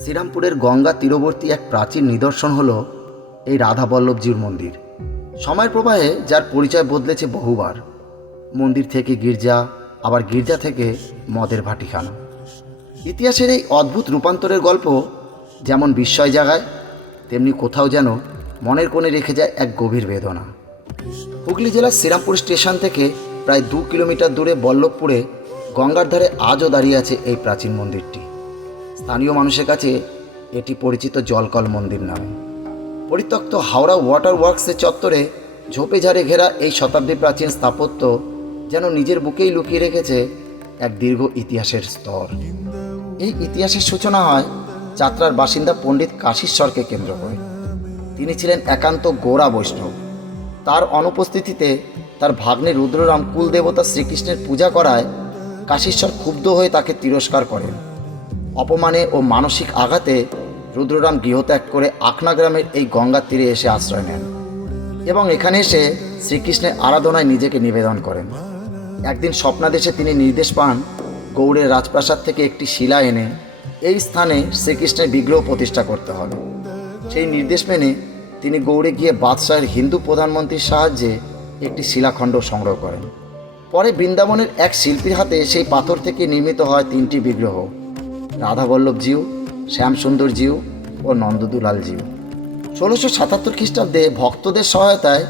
শ্রীরামপুরের গঙ্গা তীরবর্তী এক প্রাচীন নিদর্শন হল এই রাধাবল্লভজিউর মন্দির। সময়ের প্রবাহে যার পরিচয় বদলেছে বহুবার। মন্দির থেকে গির্জা, আবার গির্জা থেকে মদের ভাটিখানা। ইতিহাসের এই অদ্ভুত রূপান্তরের গল্প যেমন বিস্ময় জাগায়, তেমনি কোথাও যেন মনের কোণে রেখে যায় এক গভীর বেদনা। হুগলি জেলার শ্রীরামপুর স্টেশন থেকে প্রায় 2 কিলোমিটার দূরে বল্লভপুরে গঙ্গার ধারে আজও দাঁড়িয়ে আছে এই প্রাচীন মন্দিরটি। স্থানীয় মানুষের কাছে এটি পরিচিত জলকল মন্দির নামে। পরিত্যক্ত হাওড়া ওয়াটার ওয়ার্কসের চত্বরে ঝোপে ঝাড়ে ঘেরা এই শতাব্দী প্রাচীন স্থাপত্য যেন নিজের বুকেই লুকিয়ে রেখেছে এক দীর্ঘ ইতিহাসের স্তর। এই ইতিহাসের সূচনা হয় যাত্রার বাসিন্দা পণ্ডিত কাশীশ্বরকে কেন্দ্র করে। তিনি ছিলেন একান্ত গোঁড়া বৈষ্ণব। তার অনুপস্থিতিতে তার ভাগ্নে রুদ্ররাম কুলদেবতা শ্রীকৃষ্ণের পূজা করায় কাশীশ্বর ক্ষুব্ধ হয়ে তাকে তিরস্কার করেন। অপমানে ও মানসিক আঘাতে রুদ্ররাম গৃহত্যাগ করে আকনা গ্রামের এই গঙ্গার তীরে এসে আশ্রয় নেন এবং এখানে এসে শ্রীকৃষ্ণের আরাধনায় নিজেকে নিবেদন করেন। একদিন স্বপ্নাদেশে তিনি নির্দেশ পান গৌড়ের রাজপ্রাসাদ থেকে একটি শিলা এনে এই স্থানে শ্রীকৃষ্ণের বিগ্রহ প্রতিষ্ঠা করতে হবে। সেই নির্দেশ মেনে তিনি গৌড়ে গিয়ে বাদশাহের হিন্দু প্রধানমন্ত্রীর সাহায্যে একটি শিলাখণ্ড সংগ্রহ করেন। পরে বৃন্দাবনের এক শিল্পীর হাতে সেই পাথর থেকে নির্মিত হয় 3টি বিগ্রহ: রাধাবল্লভজিউ, শ্যামসুন্দরজিউ ও নন্দদুলালজিউ। 1677 খ্রিস্টাব্দে ভক্তদের সহায়তায়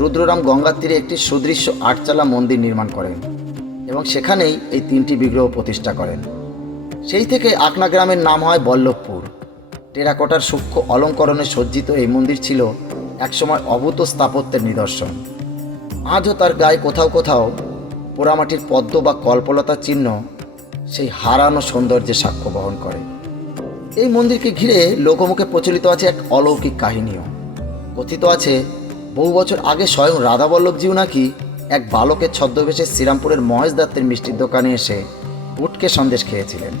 রুদ্ররাম গঙ্গার তীরে একটি সুদৃশ্য 8চালা মন্দির নির্মাণ করেন এবং সেখানেই এই 3টি বিগ্রহ প্রতিষ্ঠা করেন। সেই থেকে আকনা গ্রামের নাম হয় বল্লভপুর। টেরাকোটার সূক্ষ্ম অলঙ্করণে সজ্জিত এই মন্দির ছিল একসময় অভূত স্থাপত্যের নিদর্শন। আজও তার গায়ে কোথাও কোথাও পোড়ামাটির পদ্ম বা কল্পলতার চিহ্ন সেই হারানো সৌন্দর্যের সাক্ষ্য বহন করে। এই মন্দিরকে ঘিরে লোকমুখে প্রচলিত আছে এক অলৌকিক কাহিনীও। কথিত আছে বহু বছর আগে স্বয়ং রাধাবল্লভজিউ নাকি এক বালকের ছদ্মবেশে শ্রীরামপুরের মহেশ দত্তের মিষ্টির দোকানে এসে উটকে সন্দেশ খেয়েছিলেন,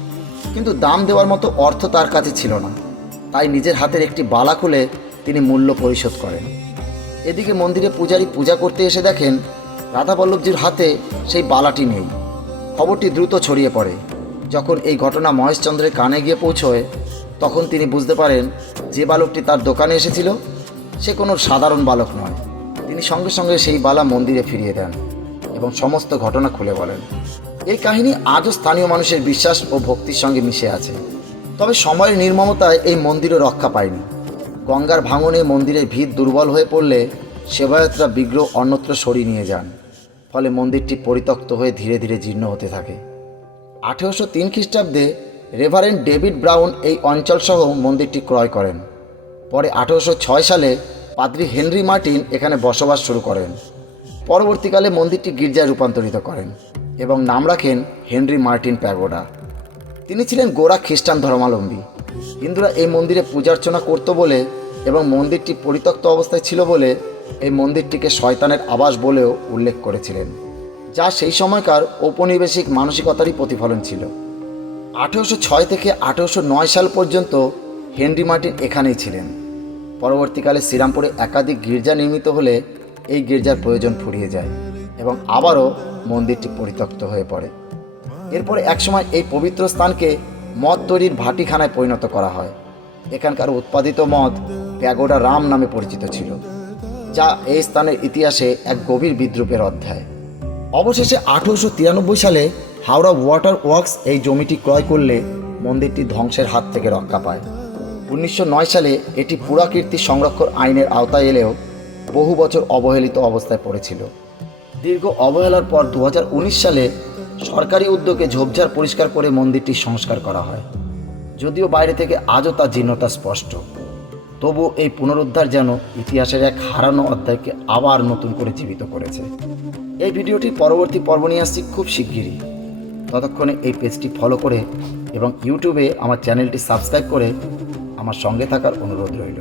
কিন্তু দাম দেওয়ার মতো অর্থ তার কাছে ছিল না। তাই নিজের হাতের একটি বালা খুলে তিনি মূল্য পরিশোধ করেন। এদিকে মন্দিরে পূজারী পূজা করতে এসে দেখেন রাধাবল্লভজির হাতে সেই বালাটি নেই। খবরটি দ্রুত ছড়িয়ে পড়ে। যখন এই ঘটনা মহেশচন্দ্রের কানে গিয়ে পৌঁছয় তখন তিনি বুঝতে পারেন যে বালকটি তার দোকানে এসেছিল সে কোনো সাধারণ বালক নয়। তিনি সঙ্গে সঙ্গে সেই বালা মন্দিরে ফিরিয়ে দেন এবং সমস্ত ঘটনা খুলে বলেন। এই কাহিনী আজও স্থানীয় মানুষের বিশ্বাস ও ভক্তির সঙ্গে মিশে আছে। তবে সময়ের নির্মমতায় এই মন্দিরও রক্ষা পায়নি। গঙ্গার ভাঙনে মন্দিরের ভিত দুর্বল হয়ে পড়লে সেবায়তরা বিগ্রহ অন্যত্র সরিয়ে নিয়ে যান। ফলে মন্দিরটি পরিত্যক্ত হয়ে ধীরে ধীরে জীর্ণ হতে থাকে। 1803 খ্রিস্টাব্দে রেভারেন্ড ডেভিড ব্রাউন এই অঞ্চলসহ মন্দিরটি ক্রয় করেন। পরে 1806 সালে পাদ্রী হেনরি মার্টিন এখানে বসবাস শুরু করেন। পরবর্তীকালে মন্দিরটি গির্জায় রূপান্তরিত করেন এবং নাম রাখেন হেনরি মার্টিন প্যাগোডা। তিনি ছিলেন গোঁড়া খ্রিস্টান ধর্মাবলম্বী। হিন্দুরা এই মন্দিরে পূজার্চনা করত বলে এবং মন্দিরটি পরিত্যক্ত অবস্থায় ছিল বলে এই মন্দিরটিকে শয়তানের আবাস বলেও উল্লেখ করেছিলেন, যা সেই সময়কার ঔপনিবেশিক মানসিকতারই প্রতিফলন ছিল। 1806 থেকে 1809 সাল পর্যন্ত হেনরি মার্টিন এখানেই ছিলেন। পরবর্তীকালে শ্রীরামপুরে একাধিক গির্জা নির্মিত হলে এই গির্জার প্রয়োজন ফুরিয়ে যায় এবং আবারও মন্দিরটি পরিত্যক্ত হয়ে পড়ে। এরপরে একসময় এই পবিত্র স্থানকে মদ তৈরির ভাটিখানায় পরিণত করা হয়। এখানকার উৎপাদিত মদ প্যাগোডা রাম নামে পরিচিত ছিল, যা এই স্থানের ইতিহাসে এক গভীর বিদ্রূপের অধ্যায়। অবশেষে 1893 সালে হাওড়া ওয়াটার ওয়ার্কস এই জমিটি ক্রয় করলে মন্দিরটি ধ্বংসের হাত থেকে রক্ষা পায়। 1909 সালে এটি পুরাকীর্তি সংরক্ষণ আইনের আওতায় এলেও বহু বছর অবহেলিত অবস্থায় পড়েছিল। দীর্ঘ অবহেলার পর 2019 সালে সরকারি উদ্যোগে ঝোপঝাড় পরিষ্কার করে মন্দিরটি সংস্কার করা হয়। যদিও বাইরে থেকে আজও তার জীর্ণতা স্পষ্ট, তবু এই পুনরুদ্ধার যেন ইতিহাসের এক হারানো অধ্যায়কে আবার নতুন করে জীবিত করেছে। এই ভিডিওটির পরবর্তী পর্ব নিয়ে আসছি খুব শিগগিরই। ততক্ষণে এই পেজটি ফলো করে এবং ইউটিউবে আমার চ্যানেলটি সাবস্ক্রাইব করে আমার সঙ্গে থাকার অনুরোধ রইল।